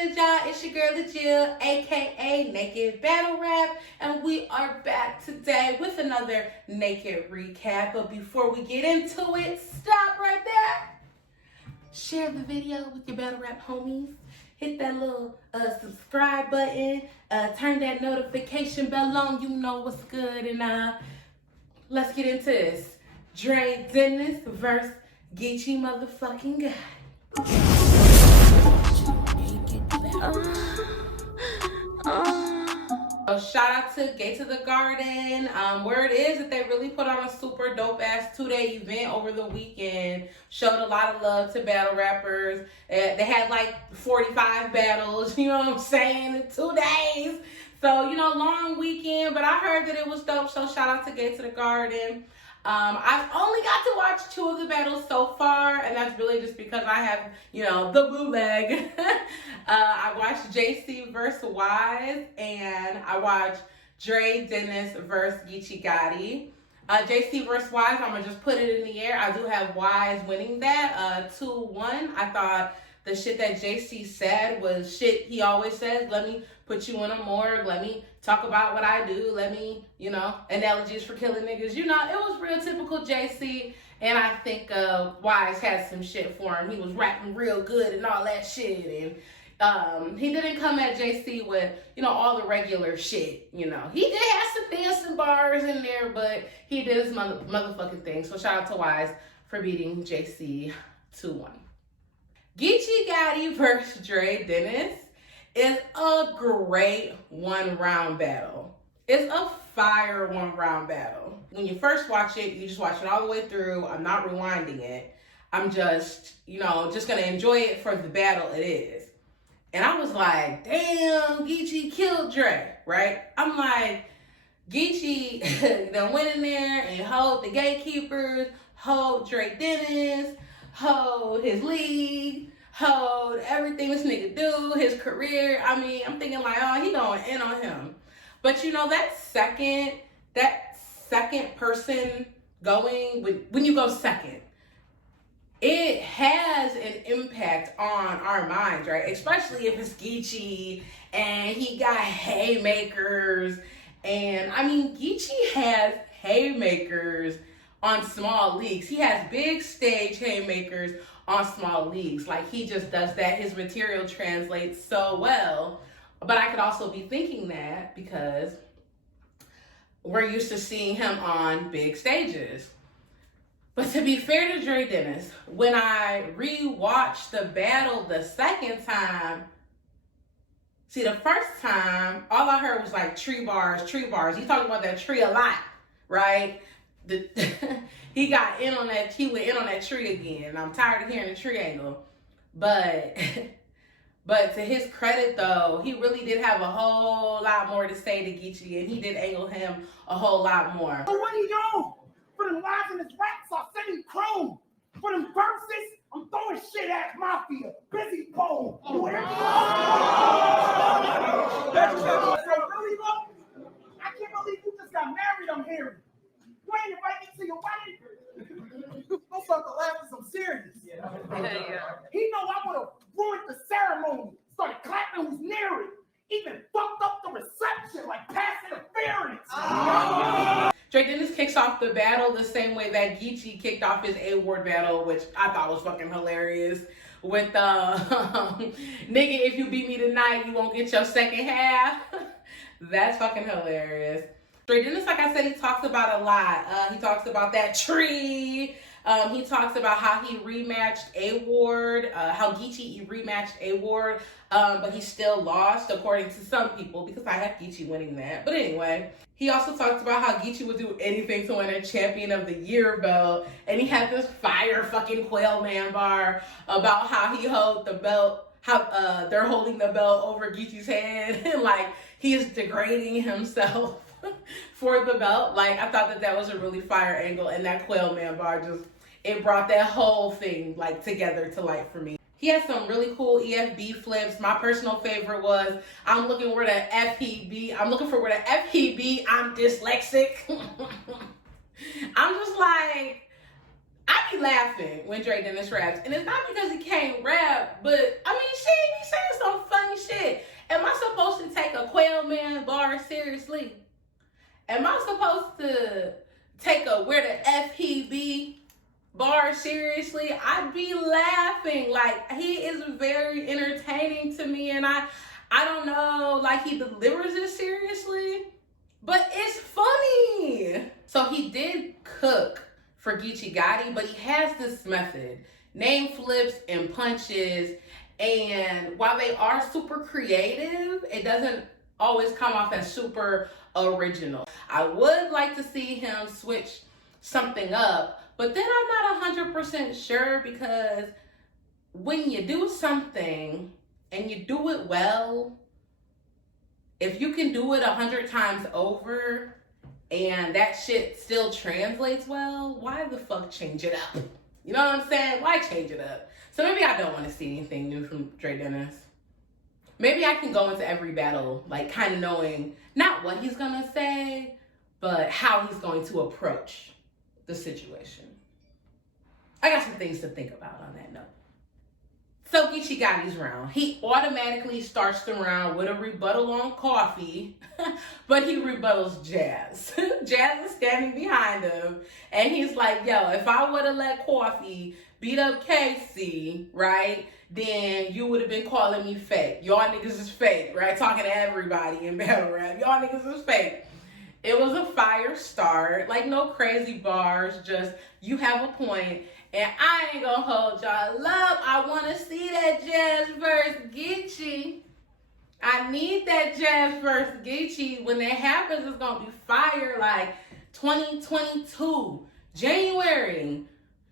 good, y'all? It's your girl LaJill, aka Naked Battle Rap, and we are back today with another Naked recap. But before we get into it, stop right there. Share the video with your battle rap homies. Hit that little subscribe button. Turn that notification bell on. You know what's good. And let's get into this. Dre Dennis versus Geechi motherfucking Gotti. So shout out to Geechi Gotti. Word is that they really put on a super dope ass 2-day event over the weekend. Showed a lot of love to battle rappers. They had like 45 battles, you know what I'm saying, in 2 days. So, you know, long weekend, but I heard that it was dope. So shout out to Geechi Gotti. I've only got to watch 2 of the battles so far, and that's really just because I have, you know, the bootleg. I watched JC versus Wise, and I watched Dre Dennis versus Geechi Gotti. JC versus Wise, I'm going to just put it in the air. I do have Wise winning that 2-1. I thought the shit that JC said was shit he always says. Let me put you in a morgue. Let me talk about what I do. Let me, you know, analogies for killing niggas. You know, it was real typical JC. And I think Wise had some shit for him. He was rapping real good and all that shit. And he didn't come at JC with, you know, all the regular shit. You know, he did have some dancing bars in there, but he did his motherfucking thing. So shout out to Wise for beating JC 2-1. Geechi Gotti versus Dre Dennis is a great 1-round battle. It's a fire 1-round battle. When you first watch it, you just watch it all the way through. I'm not rewinding it. I'm just, you know, just gonna enjoy it for the battle it is. And I was like, damn, Geechi killed Dre, right? I'm like, Geechi done went in there and hold the gatekeepers, hold Dre Dennis, hold his league, hold everything this nigga do, his career. I mean, I'm thinking like, oh, he going in on him. But you know, that second person going, when you go second, it has an impact on our minds, right? Especially if it's Geechi and he got haymakers. And I mean, Geechi has haymakers on small leagues. He has big stage haymakers on small leagues. Like, he just does that. His material translates so well. But I could also be thinking that because we're used to seeing him on big stages. But to be fair to Dre Dennis, when I re-watched the battle the second time, see, the first time, all I heard was like tree bars. He's talking about that tree a lot, right? He got in on that, he went in on that tree again. And I'm tired of hearing the tree angle. But to his credit though, he really did have a whole lot more to say to Geechi, and he did angle him a whole lot more. So what do you do? For them lies in his raps, I'll send him chrome. For them verses, I'm throwing shit at Mafia, Busy Pole, whatever. Really, bro? I can't believe you just got married, I'm hearing. You ain't invited me to your wedding? I'm about to laugh because I'm serious. Yeah. He know I would have ruined the ceremony, started clapping who's near it, even fucked up the reception like pass interference. Dre Dennis kicks off the battle the same way that Geechi kicked off his A-Ward battle, which I thought was fucking hilarious. With nigga, if you beat me tonight, you won't get your second half. That's fucking hilarious. Dre Dennis, like I said, he talks about a lot. He talks about that tree. He talks about how he rematched A-Ward, how Geechi rematched A-Ward, but he still lost, according to some people, because I have Geechi winning that. But anyway, he also talks about how Geechi would do anything to win a Champion of the Year belt, and he had this fire fucking Quail Man bar about how he held the belt, how they're holding the belt over Geechi's head, and like he is degrading himself for the belt. Like, I thought that was a really fire angle, and that Quail Man bar just, it brought that whole thing like together to life for me. He has some really cool EFB flips. My personal favorite was, I'm looking for where the FPB, I'm dyslexic. I'm just like, I be laughing when Dre Dennis raps, and it's not because he can't rap, but I mean, shit, he's saying some funny seriously? Am I supposed to take a where the F he be bar seriously? I'd be laughing. Like, he is very entertaining to me, and I don't know, like, he delivers it seriously, but it's funny. So he did cook for Geechi Gotti, but he has this method, name flips and punches, and while they are super creative, it doesn't always come off as super original. I would like to see him switch something up, but then I'm not 100% sure, because when you do something and you do it well, if you can do it 100 times over and that shit still translates well, why the fuck change it up? You know what I'm saying? Why change it up? So maybe I don't want to see anything new from Dre Dennis. Maybe I can go into every battle, like, kind of knowing not what he's gonna say, but how he's going to approach the situation. I got some things to think about on that note. So Geechi Gotti's round. He automatically starts the round with a rebuttal on Coffee, but he rebuttals Jazz. Jazz is standing behind him, and he's like, yo, if I would have let Coffee beat up Casey, right, then you would have been calling me fake. Y'all niggas is fake, right? Talking to everybody in battle rap. Y'all niggas is fake. It was a fire start. Like, no crazy bars, just you have a point. And I ain't gonna hold y'all up. I want to see that Jazz versus Geechi. I need that Jazz versus Geechi. When that happens, it's gonna be fire. Like 2022, January,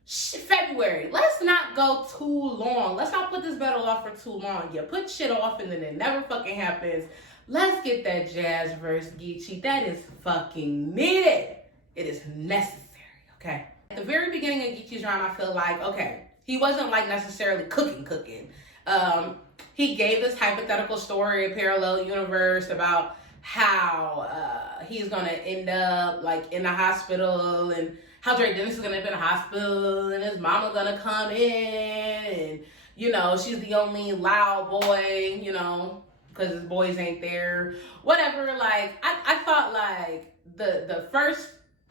February. Let's not go too long. Let's not put this battle off for too long. You put shit off and then it never fucking happens. Let's get that Jazz versus Geechi. That is fucking needed. It is necessary, okay? At the very beginning of Geechi's round, I feel like, okay, he wasn't like necessarily cooking. He gave this hypothetical story, a parallel universe about how he's gonna end up like in the hospital, and how Dre Dennis is gonna end up in the hospital, and his mama gonna come in, and you know, she's the only loud boy, you know, because his boys ain't there. Whatever, like, I thought like the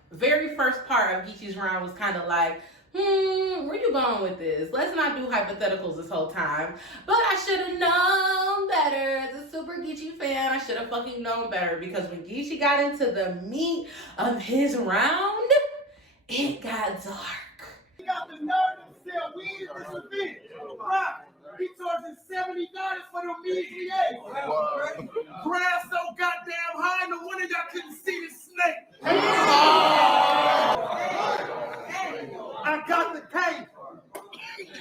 very first part of Geechi's round was kind of like, where you going with this? Let's not do hypotheticals this whole time. But I should have known better. As a super Geechi fan, I should have fucking known better, because when Geechi got into the meat of his round, it got dark. He got the nerve to sell weed in this event. Right. He charging $70 for them measly eggs. Grass so goddamn high, no wonder y'all couldn't see the snake. I got the case.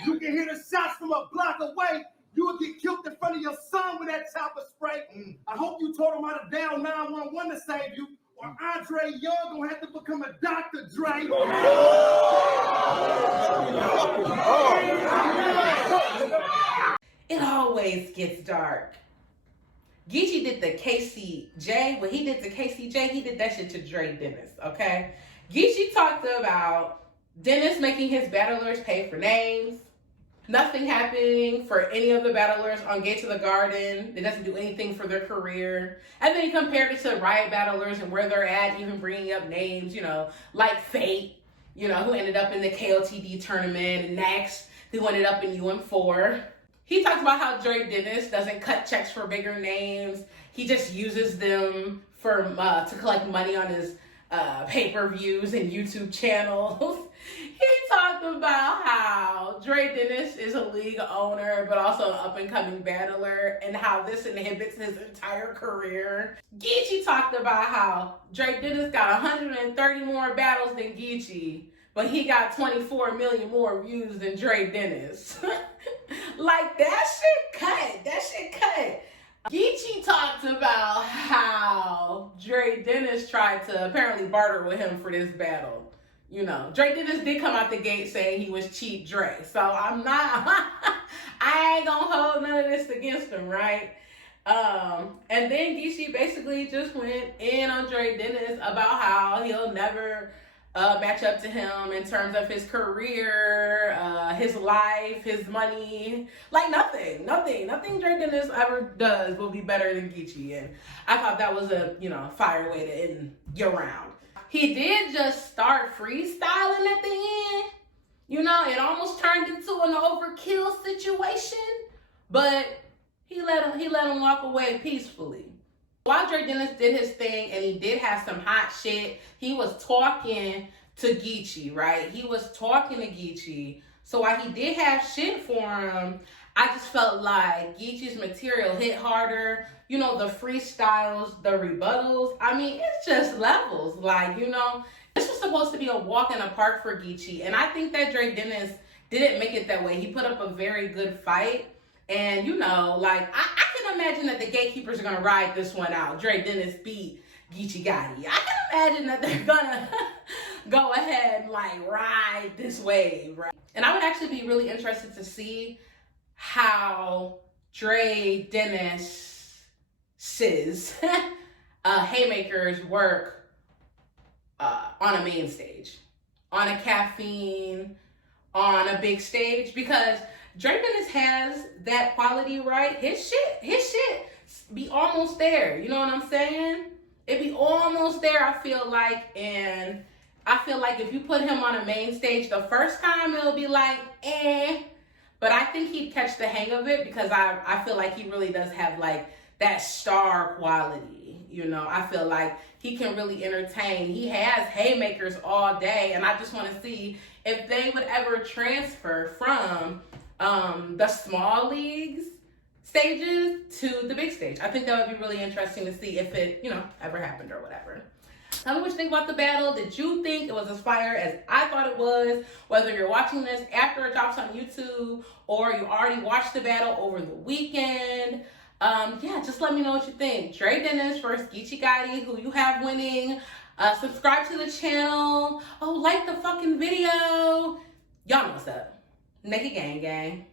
You can hear the shots from a block away. You will get killed in front of your son with that chopper spray. I hope you told him how to dial 911 to save you, or Andre Young gonna have to become a Dr. Dre. It always gets dark. Geechi did the KCJ. When he did the KCJ, he did that shit to Dre Dennis, okay? Geechi talked about Dennis making his battlers pay for names, nothing happening for any of the battlers on Gate to the Garden. It doesn't do anything for their career. And then he compared it to Riot battlers and where they're at, even bringing up names, you know, like Fate, you know, who ended up in the KOTD tournament, and Next, who ended up in UM4. He talked about how Dre Dennis doesn't cut checks for bigger names. He just uses them for to collect money on his pay-per-views and YouTube channels. He talked about how Dre Dennis is a league owner, but also an up-and-coming battler, and how this inhibits his entire career. Geechi talked about how Dre Dennis got 130 more battles than Geechi, but he got 24 million more views than Dre Dennis. Like, that shit cut. Geechi talked about how Dre Dennis tried to apparently barter with him for this battle. You know, Dre Dennis did come out the gate saying he was cheap Dre. So I'm not, I ain't gonna hold none of this against him, right? And then Geechi basically just went in on Dre Dennis about how he'll never match up to him in terms of his career, his life, his money. Like nothing Dre Dennis ever does will be better than Geechi. And I thought that was a, fire way to end your round. He did just start freestyling at the end. It almost turned into an overkill situation, but he let him walk away peacefully. While Dre Dennis did his thing and he did have some hot shit, he was talking to Geechi, right? He was talking to Geechi. So while he did have shit for him, I just felt like Geechi's material hit harder. The freestyles, the rebuttals. I mean, it's just levels. Like, this was supposed to be a walk in the park for Geechi. And I think that Dre Dennis didn't make it that way. He put up a very good fight. And, I can imagine that the gatekeepers are going to ride this one out. Dre Dennis beat Geechi Gotti. I can imagine that they're going to go ahead and, ride this wave, right? And I would actually be really interested to see how Dre Dennis's haymakers work on a main stage, on a caffeine, on a big stage, because Dre Dennis has that quality, right? His shit be almost there. You know what I'm saying? It be almost there, I feel like. And I feel like if you put him on a main stage the first time, it'll be like, eh. But I think he'd catch the hang of it, because I feel like he really does have that star quality. I feel like he can really entertain. He has haymakers all day. And I just want to see if they would ever transfer from the small leagues stages to the big stage. I think that would be really interesting to see if it, ever happened or whatever. Tell me what you think about the battle. Did you think it was as fire as I thought it was? Whether you're watching this after it drops on YouTube or you already watched the battle over the weekend. Just let me know what you think. Dre Dennis versus Geechi Gotti, who you have winning. Subscribe to the channel. Oh, like the fucking video. Y'all know what's up. Naked gang gang.